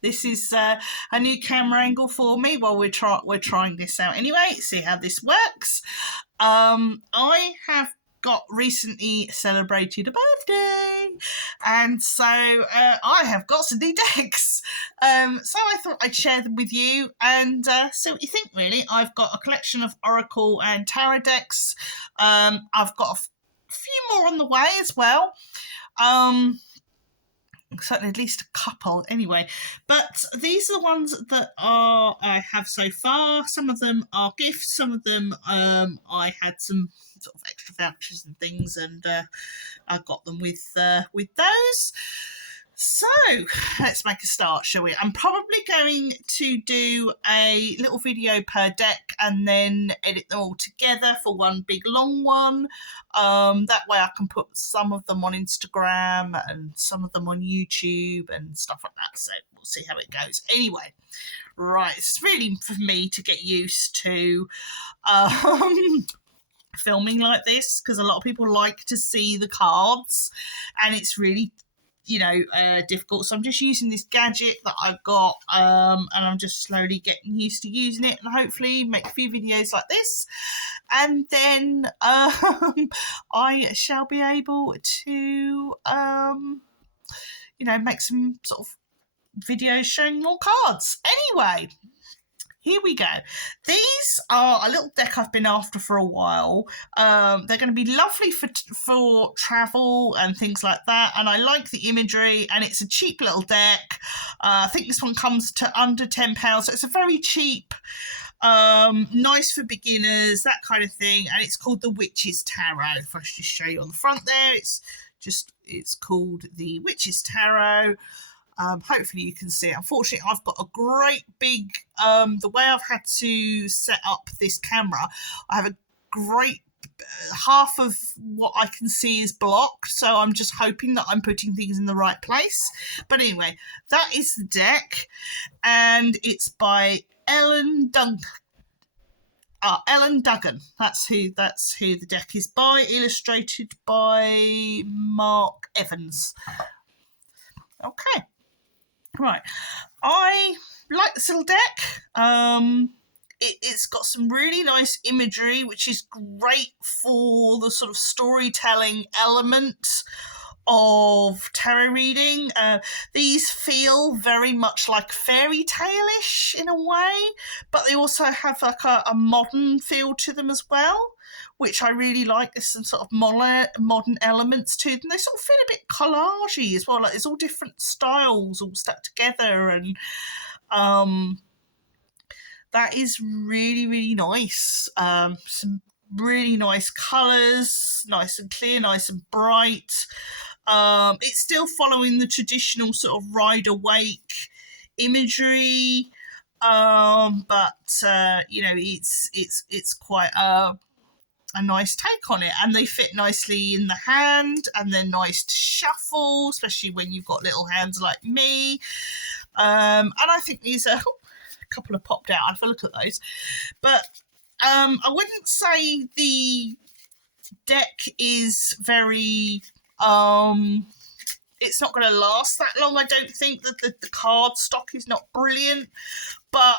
This is a new camera angle for me while we're trying this out anyway. See how this works. I have got recently celebrated a birthday, and so I have got some new decks. So I thought I'd share them with you and see what you think. Really, I've got a collection of Oracle and Tarot decks. I've got a few more on the way as well. Certainly at least a couple anyway, but these are the ones that I have so far. Some of them are gifts, some of them I had some sort of extra vouchers and things, and I got them with those. So let's make a start, shall we? I'm probably going to do a little video per deck and then edit them all together for one big long one. That way I can put some of them on Instagram and some of them on YouTube and stuff like that. So we'll see how it goes. Anyway, right, it's really for me to get used to filming like this, because a lot of people like to see the cards and it's really difficult. So I'm just using this gadget that I've got, and I'm just slowly getting used to using it, and hopefully make a few videos like this, and then I shall be able to make some sort of videos showing more cards. Anyway, here we go. These are a little deck I've been after for a while. They're going to be lovely for travel and things like that. And I like the imagery, and it's a cheap little deck. I think this one comes to under £10. So it's a very cheap, nice for beginners, that kind of thing. And it's called the Witch's Tarot. If I should just show you on the front there, it's called the Witch's Tarot. Hopefully you can see it. Unfortunately, I've got a great big, the way I've had to set up this camera, I have a great, half of what I can see is blocked, so I'm just hoping that I'm putting things in the right place. But anyway, that is the deck, and it's by Ellen Duggan. That's who the deck is by, illustrated by Mark Evans. Okay. Right, I like this little deck. It's got some really nice imagery, which is great for the sort of storytelling element of tarot reading. These feel very much like fairy tale-ish in a way, but they also have like a modern feel to them as well, which I really like. There's some sort of modern elements to them. They sort of feel a bit collagey as well. Like there's all different styles all stuck together, and that is really, really nice. Some really nice colours, nice and clear, nice and bright. It's still following the traditional sort of Rider-Waite imagery, but it's quite a nice take on it, and they fit nicely in the hand, and they're nice to shuffle, especially when you've got little hands like me. And I think these are a couple have popped out. I'll have a look at those, but I wouldn't say the deck is very it's not going to last that long. I don't think that the card stock is not brilliant, but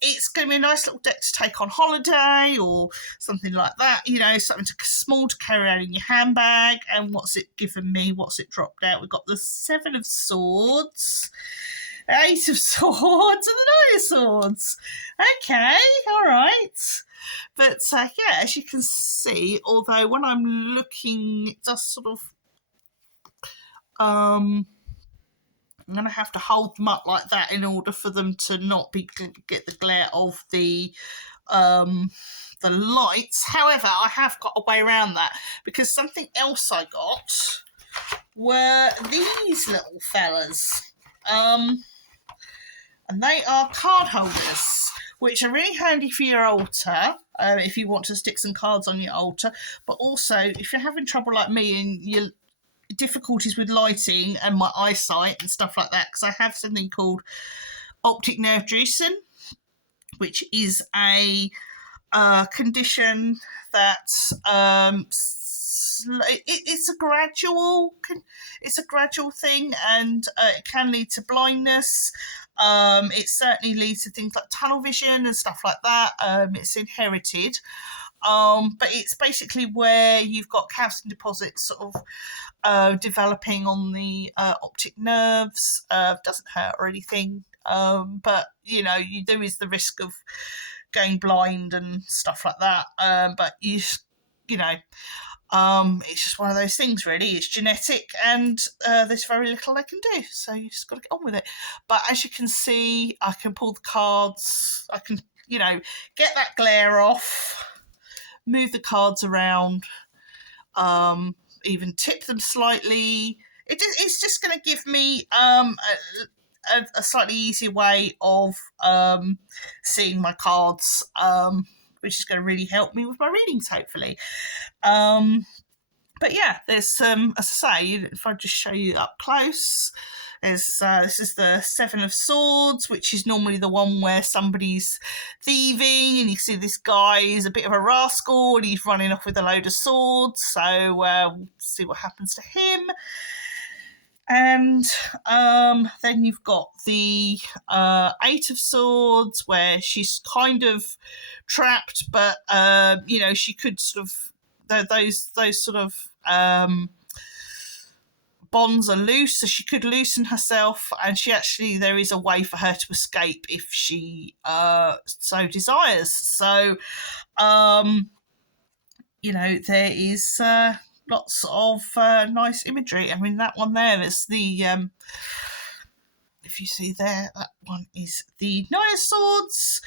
it's going to be a nice little deck to take on holiday or something like that, something small to carry out in your handbag. And what's it given me? What's it dropped out? We've got the 7 of Swords, 8 of Swords, and the 9 of Swords. Okay, all right. But as you can see, although when I'm looking, it does sort of I'm going to have to hold them up like that in order for them to not get the glare of the lights. However, I have got a way around that, because something else I got were these little fellas. And they are card holders, which are really handy for your altar, if you want to stick some cards on your altar. But also, if you're having trouble like me and your difficulties with lighting and my eyesight and stuff like that, because I have something called optic nerve drusen, which is a condition that it's a gradual thing, and it can lead to blindness. It certainly leads to things like tunnel vision and stuff like that. It's inherited. But it's basically where you've got calcium deposits sort of developing on the optic nerves. Doesn't hurt or anything, but there is the risk of going blind and stuff like that. But it's just one of those things, really. It's genetic, and there's very little they can do. So you just got to get on with it. But as you can see, I can pull the cards. I can, get that glare off, move the cards around, even tip them slightly. It's just going to give me a slightly easier way of seeing my cards, which is going to really help me with my readings, hopefully. But yeah, there's as I say, if I just show you up close, this is the Seven of Swords, which is normally the one where somebody's thieving, and you see this guy is a bit of a rascal, and he's running off with a load of swords. So we'll see what happens to him. And then you've got the Eight of Swords, where she's kind of trapped, but she could sort of those sort of bonds are loose, so she could loosen herself, and there is a way for her to escape if she so desires. So there is lots of nice imagery. I mean, that one there is the if you see there, that one is the Nine of Swords,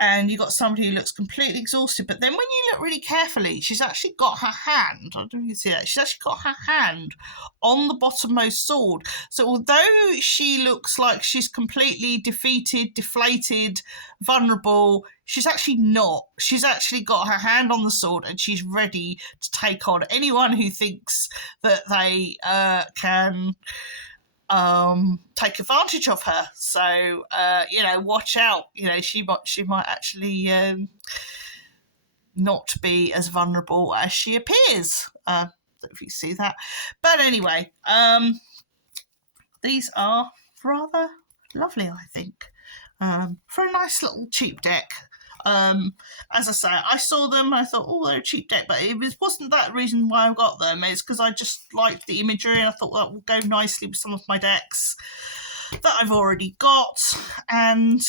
and you've got somebody who looks completely exhausted. But then when you look really carefully, she's actually got her hand, I don't know if you see that, she's actually got her hand on the bottommost sword. So although she looks like she's completely defeated, deflated, vulnerable, she's actually not. She's actually got her hand on the sword, and she's ready to take on anyone who thinks that they can take advantage of her. So watch out. She might actually not be as vulnerable as she appears. If you see that. But anyway, these are rather lovely, I think, for a nice little cheap deck. As I say, I saw them and I thought, oh, they're a cheap deck, but it wasn't that reason why I got them. It's because I just liked the imagery, and I thought that will go nicely with some of my decks that I've already got. And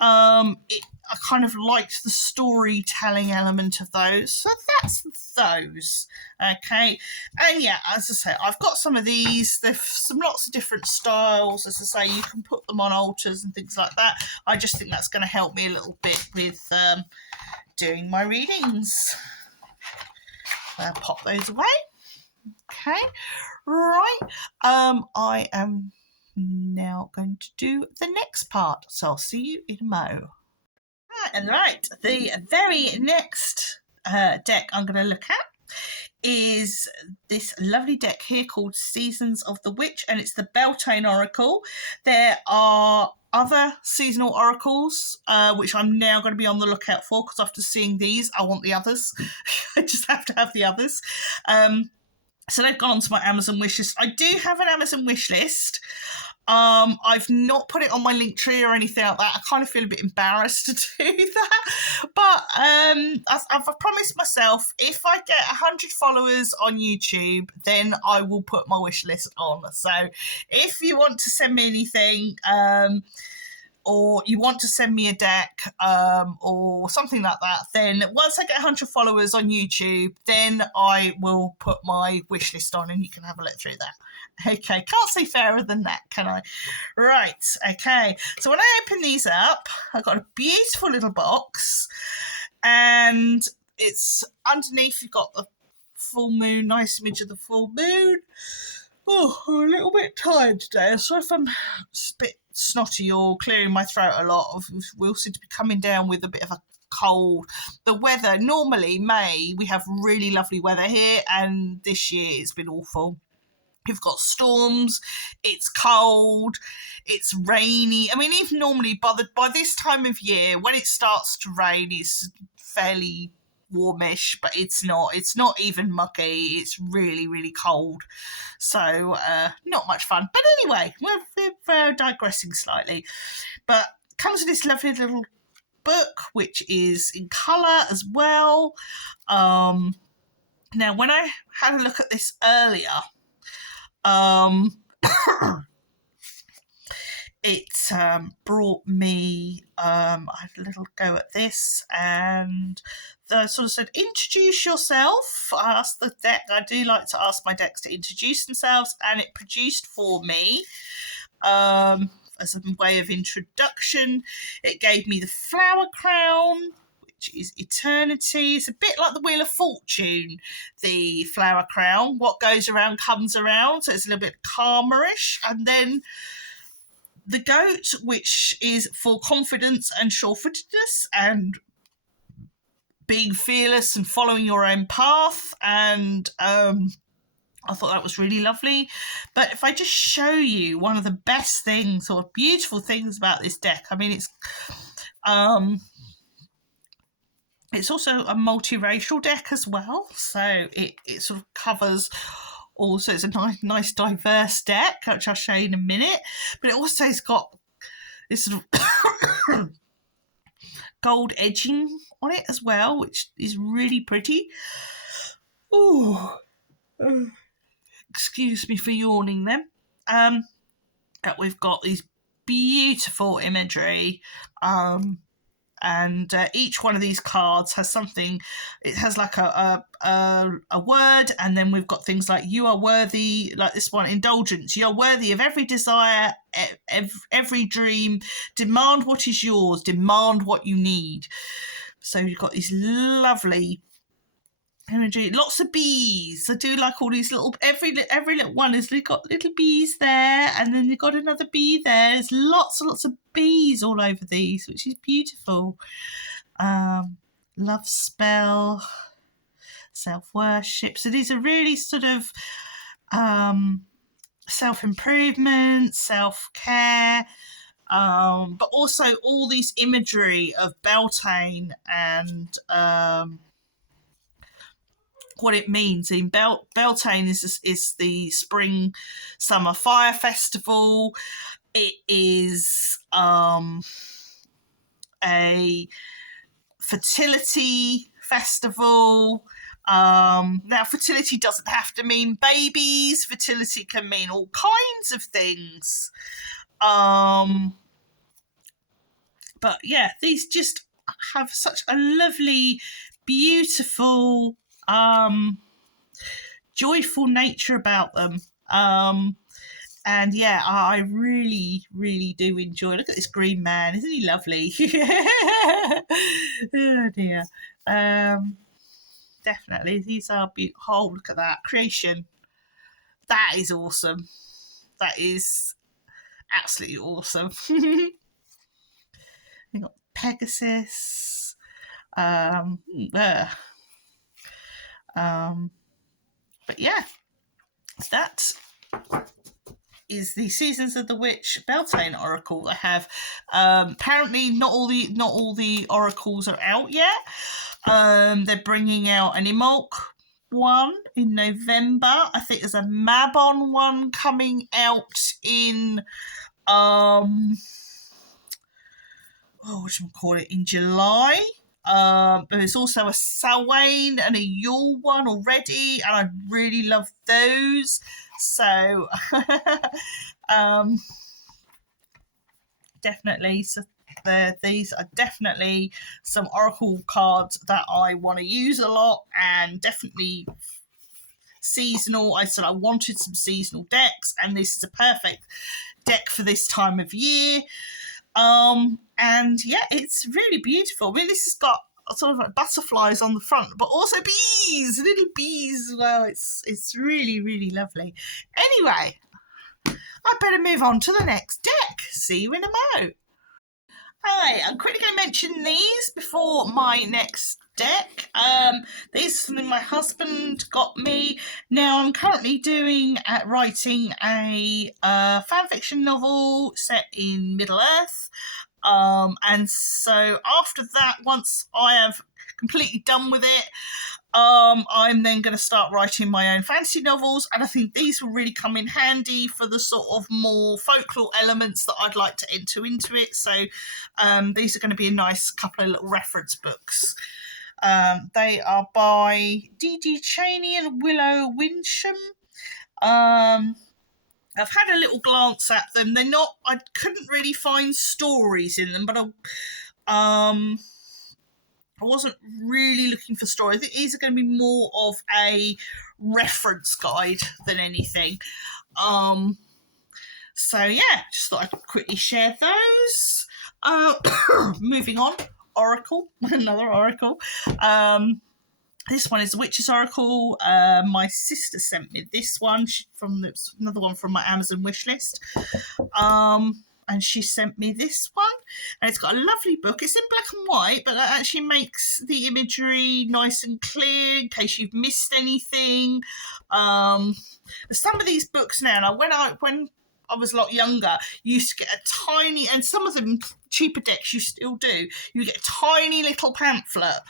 I kind of liked the storytelling element of those. So that's those. Okay. And yeah, as I say, I've got some of these. There's lots of different styles. As I say, you can put them on altars and things like that. I just think that's going to help me a little bit with doing my readings. I'll pop those away. Okay. Right. I am now going to do the next part. So I'll see you in a mo. Right, the very next deck I'm going to look at is this lovely deck here called Seasons of the Witch, and it's the Beltane Oracle. There are other seasonal oracles, which I'm now going to be on the lookout for, because after seeing these, I want the others. I just have to have the others. So they've gone onto my Amazon wishlist. I do have an Amazon wishlist. I've not put it on my Linktree or anything like that. I kind of feel a bit embarrassed to do that. But I've promised myself, if I get 100 followers on YouTube, then I will put my wish list on. So if you want to send me anything, or you want to send me a deck, or something like that, then once I get 100 followers on YouTube, then I will put my wish list on, and you can have a look through that. Okay, can't say fairer than that, can I? Right, okay. So when I open these up, I've got a beautiful little box, and it's underneath, you've got the full moon, nice image of the full moon. Oh, I'm a little bit tired today. Sorry if I'm a bit snotty or clearing my throat a lot. We all seem to be coming down with a bit of a cold. The weather, normally May, we have really lovely weather here, and this year it's been awful. You've got storms, it's cold, it's rainy. I mean, even normally by this time of year, when it starts to rain, it's fairly warmish, but it's not. It's not even muggy. It's really, really cold. So not much fun. But anyway, we're digressing slightly. But comes with this lovely little book, which is in colour as well. Now, when I had a look at this earlier, it brought me I had a little go at this, and the sort of said, introduce yourself. I asked the deck, I do like to ask my decks to introduce themselves, and it produced for me as a way of introduction. It gave me the Flower Crown, which is eternity. It's a bit like the Wheel of Fortune, the Flower Crown. What goes around comes around, so it's a little bit calmerish. And then the Goat, which is for confidence and sure-footedness and being fearless and following your own path. And I thought that was really lovely. But if I just show you one of the best things or beautiful things about this deck, I mean, it's also a multiracial deck as well. So it sort of covers also, it's a nice diverse deck, which I'll show you in a minute. But it also has got this sort of gold edging on it as well, which is really pretty. Oh, excuse me for yawning then. We've got these beautiful imagery, and each one of these cards has something. It has like a word, and then we've got things like you are worthy, like this one, indulgence. You're worthy of every desire, every dream. Demand what is yours. Demand what you need. So you've got these lovely imagery. Lots of bees. I do like all these little, every little one has got little bees there, and then you've got another bee there. There's lots and lots of bees all over these, which is beautiful. Love spell, self-worship. So these are really sort of self-improvement, self-care, but also all these imagery of Beltane and what it means. In Beltane is the spring summer fire festival. It is a fertility festival. Now, fertility doesn't have to mean babies. Fertility can mean all kinds of things. But yeah, these just have such a lovely, beautiful, joyful nature about them. And yeah, I really, really do enjoy. Look at this green man. Isn't he lovely? Oh dear. Definitely. These are beautiful. Oh, look at that. Creation. That is awesome. That is absolutely awesome. We've got Pegasus. But yeah, that is the Seasons of the Witch Beltane Oracle. I have apparently not all the oracles are out yet. They're bringing out an Imbolc one in November. I think there's a Mabon one coming out in in July. There's also a Samhain and a Yule one already, and I really love those. So definitely, so these are definitely some Oracle cards that I want to use a lot, and definitely seasonal. I said I wanted some seasonal decks, and this is a perfect deck for this time of year. And yeah, it's really beautiful. I mean, this has got sort of like butterflies on the front, but also bees, little bees as well. It's really, really lovely. Anyway, I better move on to the next deck. See you in a mo. Hi, I'm quickly going to mention these before my next deck. These are something my husband got me. Now, I'm currently writing a fanfiction novel set in Middle Earth. And so after that, once I have completely done with it. I'm then going to start writing my own fantasy novels, and I think these will really come in handy for the sort of more folklore elements that I'd like to enter into it. So these are going to be a nice couple of little reference books. They are by D.D. Cheney and Willow Winsham. I've had a little glance at them. I couldn't really find stories in them, but I wasn't really looking for stories. I think these are going to be more of a reference guide than anything. So yeah, just thought I could quickly share those. Moving on, Oracle, another Oracle. This one is the Witch's Oracle. My sister sent me this one another one from my Amazon wishlist. And she sent me this one, and it's got a lovely book. It's in black and white, but that actually makes the imagery nice and clear in case you've missed anything. Some of these books now, when I was a lot younger, you used to get a tiny, and some of them cheaper decks you still do, you get a tiny little pamphlet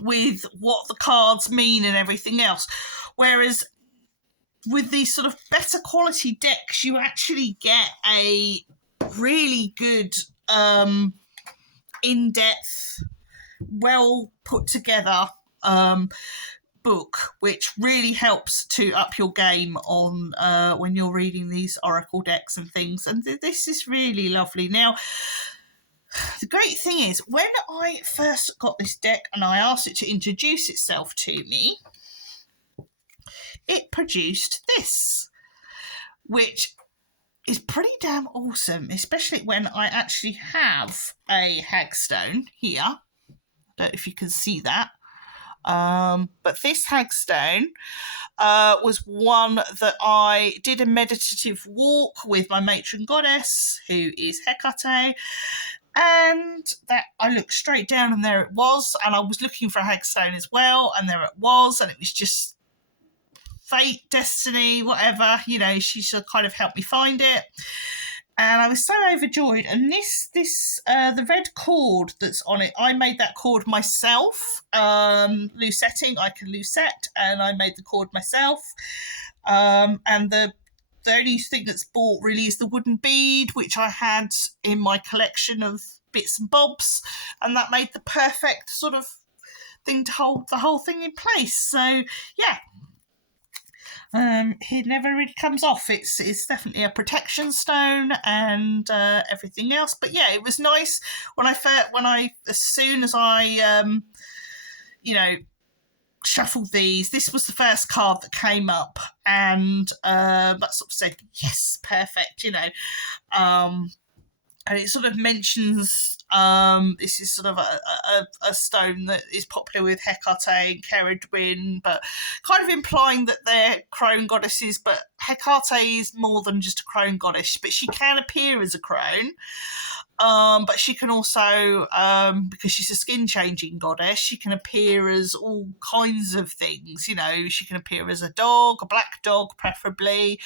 with what the cards mean and everything else. Whereas with these sort of better quality decks, you actually get a really good, in-depth, well put together book, which really helps to up your game on when you're reading these Oracle decks and things. And this is really lovely. Now, the great thing is, when I first got this deck and I asked it to introduce itself to me, it produced this, which is pretty damn awesome, especially when I actually have a Hagstone here. I don't know if you can see that. But this Hagstone was one that I did a meditative walk with my matron goddess, who is Hecate, and that I looked straight down and there it was, and I was looking for a Hagstone as well, and there it was, and it was just fate, destiny, whatever, she should kind of help me find it. And I was so overjoyed. And the red cord that's on it, I made that cord myself. Lusetting, I can lucette, and I made the cord myself. And the only thing that's bought really is the wooden bead, which I had in my collection of bits and bobs. And that made the perfect sort of thing to hold the whole thing in place. So, yeah. It never really comes off. It's definitely a protection stone and everything else. But yeah, it was nice as soon as I shuffled these. This was the first card that came up, and that sort of said yes, perfect. And it sort of mentions this is sort of a stone that is popular with Hecate and Ceridwen, but kind of implying that they're crone goddesses. But Hecate is more than just a crone goddess, but she can appear as a crone. But she can also, because she's a skin-changing goddess, she can appear as all kinds of things. She can appear as a dog, a black dog preferably.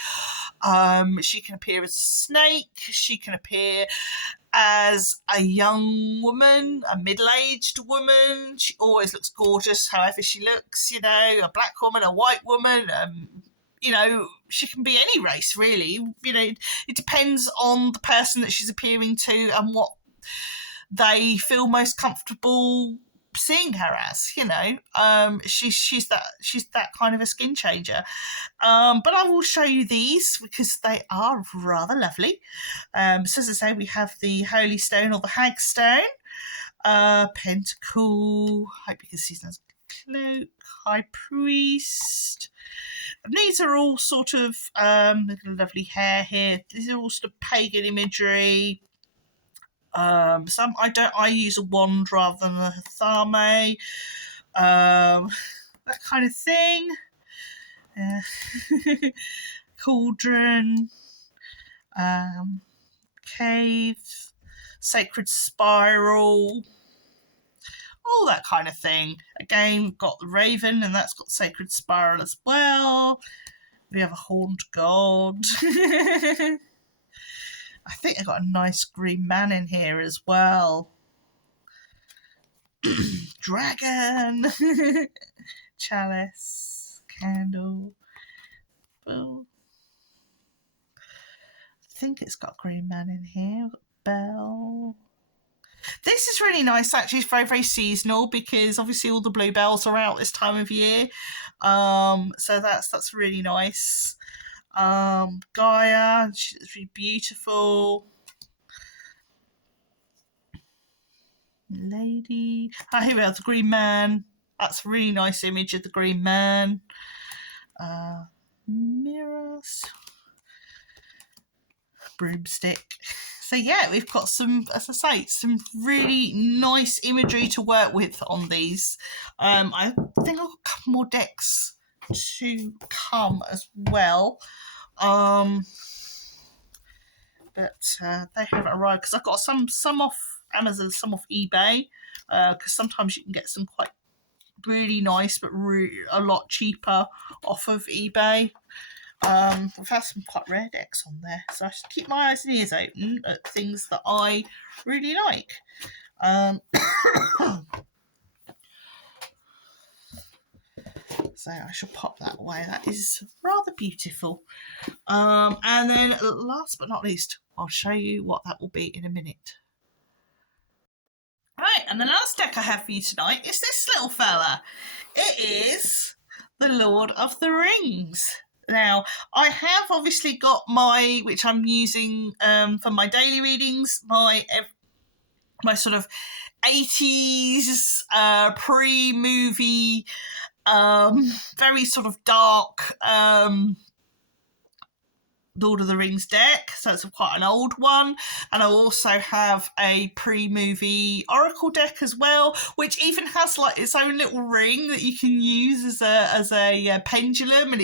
She can appear as a snake. She can appear as a young woman, a middle-aged woman. She always looks gorgeous, however she looks, a black woman, a white woman, she can be any race, really. It depends on the person that she's appearing to and what they feel most comfortable seeing her as. She's that kind of a skin changer. But I will show you these because they are rather lovely. So as I say, we have the Holy Stone or the Hagstone, Pentacle. Hope you can see that. Cloak, High Priest. And these are all sort of lovely hair here. These are all sort of pagan imagery. I use a wand rather than a thame. That kind of thing. Cauldron. Cave. Sacred Spiral. All that kind of thing. Again, we've got the Raven, and that's got Sacred Spiral as well. We have a Horned God. I think I got a nice green man in here as well. Dragon. Chalice. Candle. Bell. I think it's got Green Man in here. Bell. This is really nice, actually. It's very, very seasonal because obviously all the bluebells are out this time of year. So that's really nice. Gaia, she's really beautiful. Lady. Oh, here we are, the Green Man. That's a really nice image of the Green Man. Mirrors. Broomstick. So yeah, we've got some, as I say, some really nice imagery to work with on these. I think I've got a couple more decks to come as well. But they haven't arrived because I've got some off Amazon, some off eBay, because sometimes you can get some quite really nice but a lot cheaper off of eBay. I've had some quite rare decks on there, so I should keep my eyes and ears open at things that I really like. So I shall pop that away. That is rather beautiful. And then last but not least, I'll show you what that will be in a minute. Right, and the last deck I have for you tonight is this little fella. It is the Lord of the Rings. Now, I have obviously got my, which I'm using for my daily readings, my sort of 80s pre-movie, very sort of dark Lord of the Rings deck, so it's quite an old one. And I also have a pre-movie Oracle deck as well, which even has like its own little ring that you can use as a pendulum, and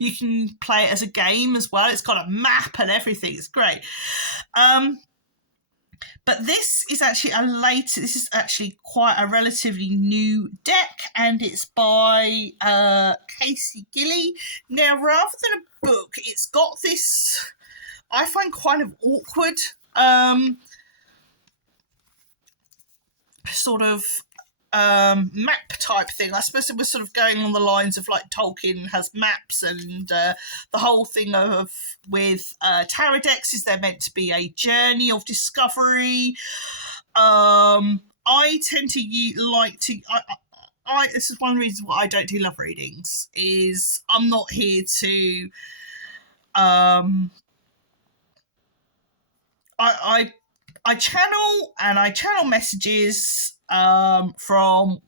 you can play it as a game as well. It's got a map and everything. It's great. But this is actually this is actually quite a relatively new deck, and it's by Casey Gilley. Now, rather than a book, it's got this, I find, kind of awkward sort of map type thing. I suppose it was sort of going on the lines of like Tolkien has maps, and the whole thing with tarot decks is they're meant to be a journey of discovery. I tend to like to. This is one of the reasons why I don't do love readings. Is I'm not here to. I channel messages from,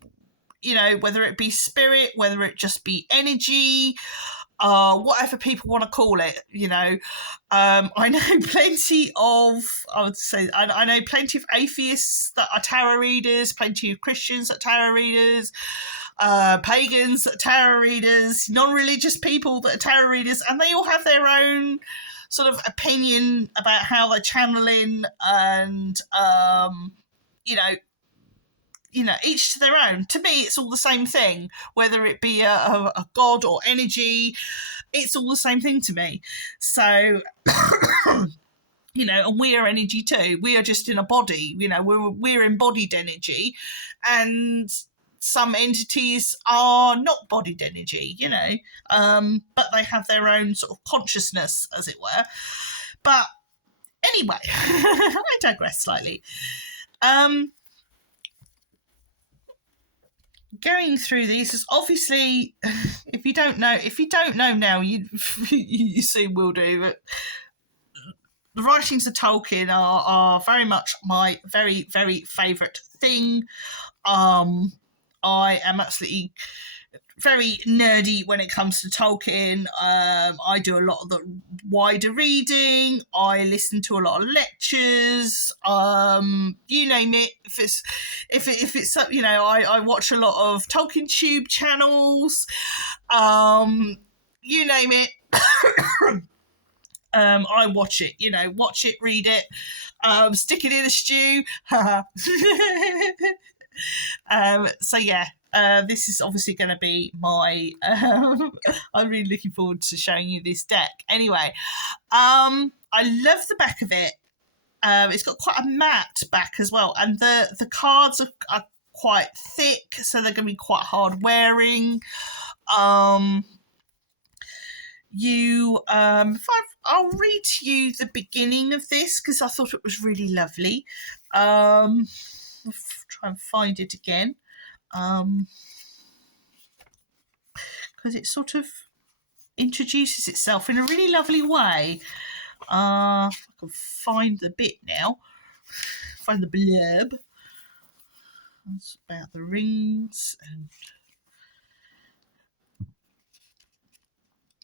whether it be spirit, whether it just be energy, whatever people want to call it. I know plenty of, I know plenty of atheists that are tarot readers, plenty of Christians that are tarot readers, pagans that are tarot readers, non-religious people that are tarot readers, and they all have their own sort of opinion about how they're channeling, and each to their own. To me, it's all the same thing, whether it be a god or energy. It's all the same thing to me. So, and we are energy too. We are just in a body. We're embodied energy, and some entities are not bodied energy. But they have their own sort of consciousness, as it were. But anyway, I digress slightly. Going through these is obviously, if you don't know now, you soon will do. But the writings of Tolkien are very much my very, very favourite thing. I am absolutely very nerdy when it comes to Tolkien. I do a lot of the wider reading. I listen to a lot of lectures. You name it. If it's I watch a lot of Tolkien Tube channels. You name it. I watch it. Watch it, read it, stick it in a stew. So yeah. This is obviously going to be my I'm really looking forward to showing you this deck. Anyway, I love the back of it. It's got quite a matte back as well, and the cards are quite thick, so they're going to be quite hard wearing. I'll read to you the beginning of this because I thought it was really lovely. I'll try and find it again. Because it sort of introduces itself in a really lovely way. I can find the bit now. Find the blurb. It's about the rings and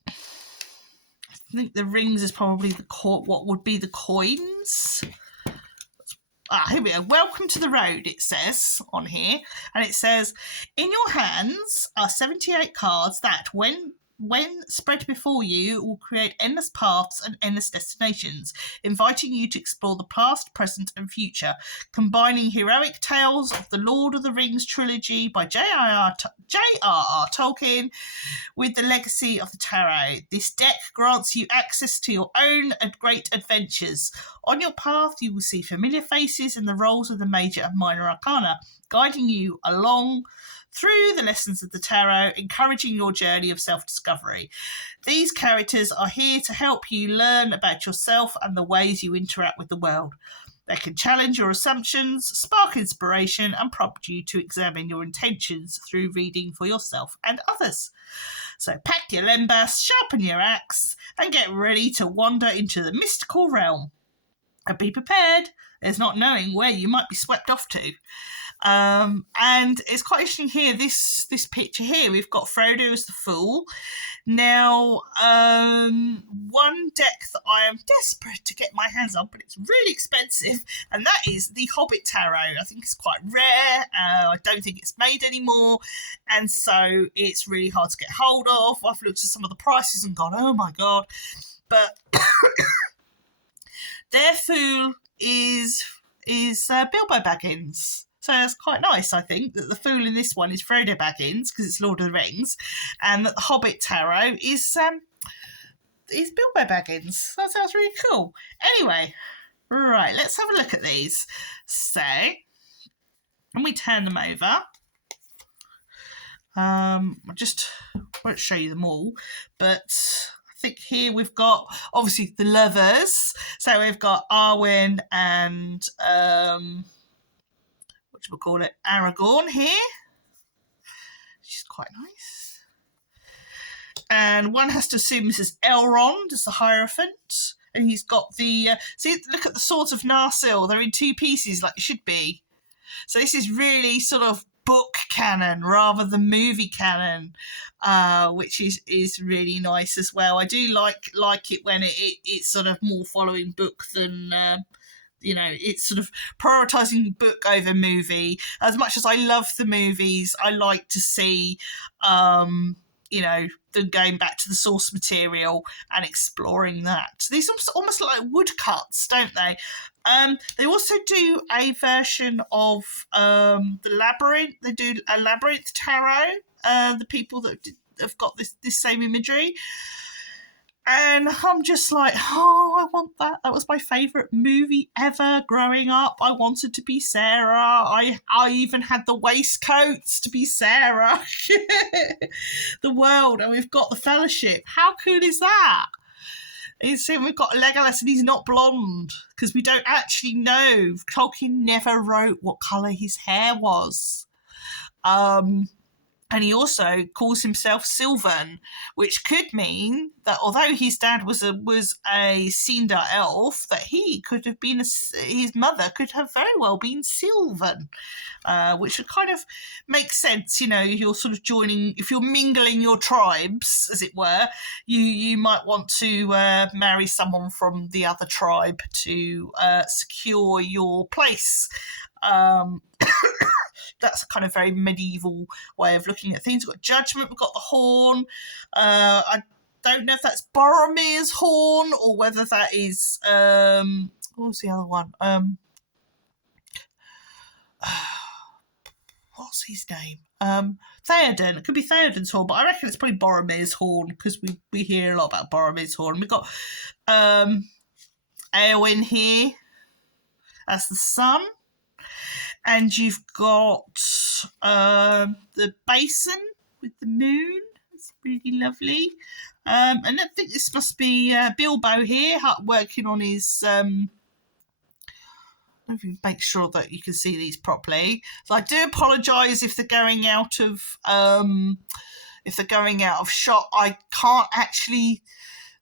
I think the rings is probably what would be the coins. Here we go. Welcome to the road, it says on here. And it says, in your hands are 78 cards that, when spread before you, will create endless paths and endless destinations, inviting you to explore the past, present and future, combining heroic tales of the Lord of the Rings trilogy by J.R.R. Tolkien with the legacy of the tarot. This deck grants you access to your own great adventures. On your path, you will see familiar faces in the roles of the major and minor arcana, guiding you along through the lessons of the tarot, encouraging your journey of self-discovery. These characters are here to help you learn about yourself and the ways you interact with the world. They can challenge your assumptions, spark inspiration, and prompt you to examine your intentions through reading for yourself and others. So pack your lembas, sharpen your axe, and get ready to wander into the mystical realm. And be prepared. There's not knowing where you might be swept off to. And it's quite interesting here, this picture here, we've got Frodo as the Fool. Now, one deck that I am desperate to get my hands on, but it's really expensive, and that is the Hobbit Tarot. I think it's quite rare. I don't think it's made anymore, and so it's really hard to get hold of. I've looked at some of the prices and gone, oh my God. But their Fool is Bilbo Baggins. So that's quite nice, I think, that the Fool in this one is Frodo Baggins, because it's Lord of the Rings, and that the Hobbit Tarot is Bilbo Baggins. That sounds really cool. Anyway, right, let's have a look at these. So, and we turn them over. I just won't show you them all, but I think here we've got, obviously, the lovers. So we've got Arwen and we'll call it Aragorn here, which is quite nice. And one has to assume this is Elrond as the Hierophant, and he's got the see, look at the Swords of Narsil, they're in two pieces like it should be. So this is really sort of book canon rather than movie canon, which is really nice as well. I do like it when it's sort of more following book than it's sort of prioritising book over movie. As much as I love the movies, I like to see, them going back to the source material and exploring that. These are almost like woodcuts, don't they? They also do a version of the Labyrinth. They do a Labyrinth Tarot, the people that have got this same imagery. And I'm just like, oh, I want that. That was my favourite movie ever growing up. I wanted to be Sarah. I even had the waistcoats to be Sarah. The world, and we've got the Fellowship. How cool is that? We've got Legolas and he's not blonde because we don't actually know. Tolkien never wrote what colour his hair was. And he also calls himself Sylvan, which could mean that although his dad was a Sindar elf, that he could have been his mother could have very well been Sylvan, which would kind of make sense. You're sort of joining, if you're mingling your tribes, as it were, you might want to marry someone from the other tribe to secure your place. That's a kind of very medieval way of looking at things. We've got Judgment, we've got the Horn. I don't know if that's Boromir's horn or whether that is what was the other one? What's his name? Theoden. It could be Theoden's horn, but I reckon it's probably Boromir's horn because we hear a lot about Boromir's horn. We've got Eowyn here as the sun. And you've got the basin with the moon. It's really lovely. And I think this must be Bilbo here working on his. Let me make sure that you can see these properly. So I do apologise if they're going out of shot. I can't actually.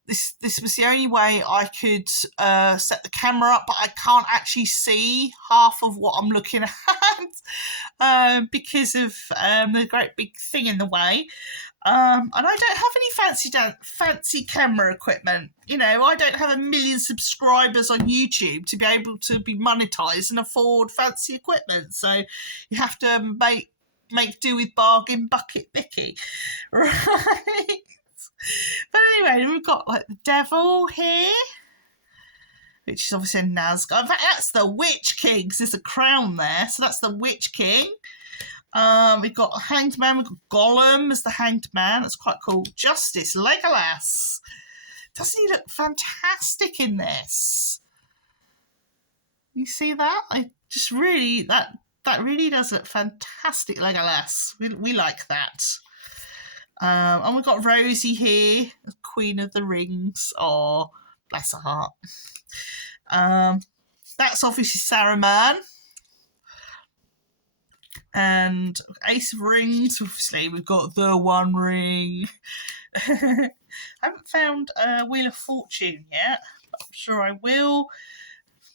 This was the only way I could set the camera up, but I can't actually see half of what I'm looking at because of the great big thing in the way. And I don't have any fancy camera equipment. You know, I don't have 1 million subscribers on YouTube to be able to be monetized and afford fancy equipment. So you have to make do with bargain bucket Vicky, right? But anyway, we've got like the devil here, which is obviously a Nazgûl. In fact, that's the Witch King. There's a crown there, so that's the Witch King. We've got a Hanged Man. We've got Gollum as the Hanged Man. That's quite cool. Justice, Legolas. Doesn't he look fantastic in this? You see that? That really does look fantastic, Legolas. We like that. And we've got Rosie here, Queen of the Rings. Oh, bless her heart. That's obviously Saruman. And Ace of Rings, obviously, we've got the One Ring. I haven't found Wheel of Fortune yet, but I'm sure I will.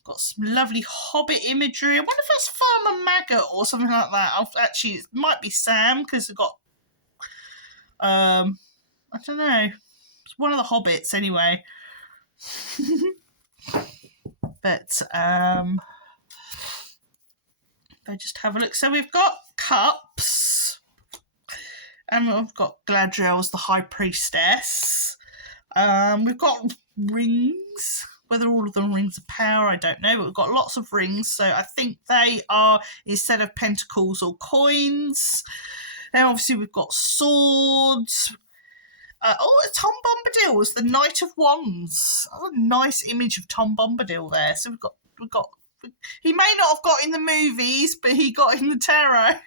Got some lovely Hobbit imagery. I wonder if that's Farmer Maggot or something like that. Actually, it might be Sam, because they've got I don't know. It's one of the Hobbits anyway. But if I just have a look. So we've got cups. And we've got Galadriel as the High Priestess. We've got rings. Whether all of them rings of power, I don't know. But we've got lots of rings. So I think they are instead of pentacles or coins. Then obviously we've got swords. Tom Bombadil was the Knight of Wands. That's a nice image of Tom Bombadil there. So we've got. He may not have got in the movies, but he got in the tarot.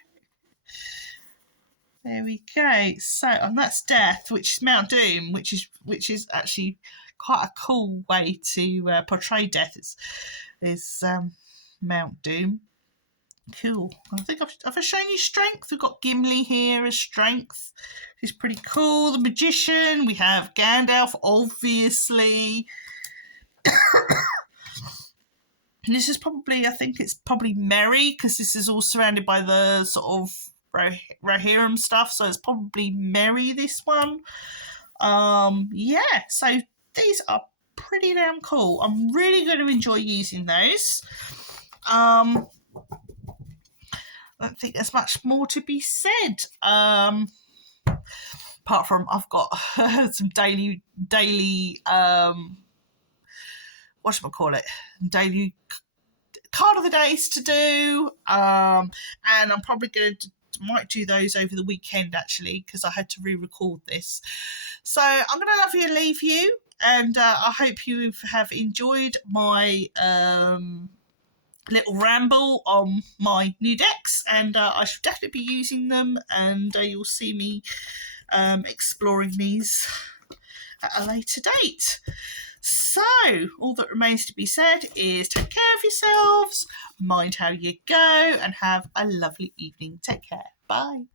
There we go. So, and that's Death, which is Mount Doom, which is actually quite a cool way to portray Death. Is Mount Doom. Cool. I think have I shown you Strength? We've got Gimli here as Strength. He's pretty cool. The Magician. We have Gandalf, obviously. And this is probably, I think it's probably Merry, because this is all surrounded by the sort of Rohirrim stuff, so it's probably Merry, this one. Yeah, so these are pretty damn cool. I'm really going to enjoy using those. I don't think there's much more to be said. Apart from I've got some daily daily card of the days to do, and I'm probably might do those over the weekend actually, because I had to re-record this. So I'm going to love you and leave you, and I hope you have enjoyed my little ramble on my new decks, and I should definitely be using them, and you'll see me exploring these at a later date. So all that remains to be said is take care of yourselves, mind how you go, and have a lovely evening. Take care. Bye.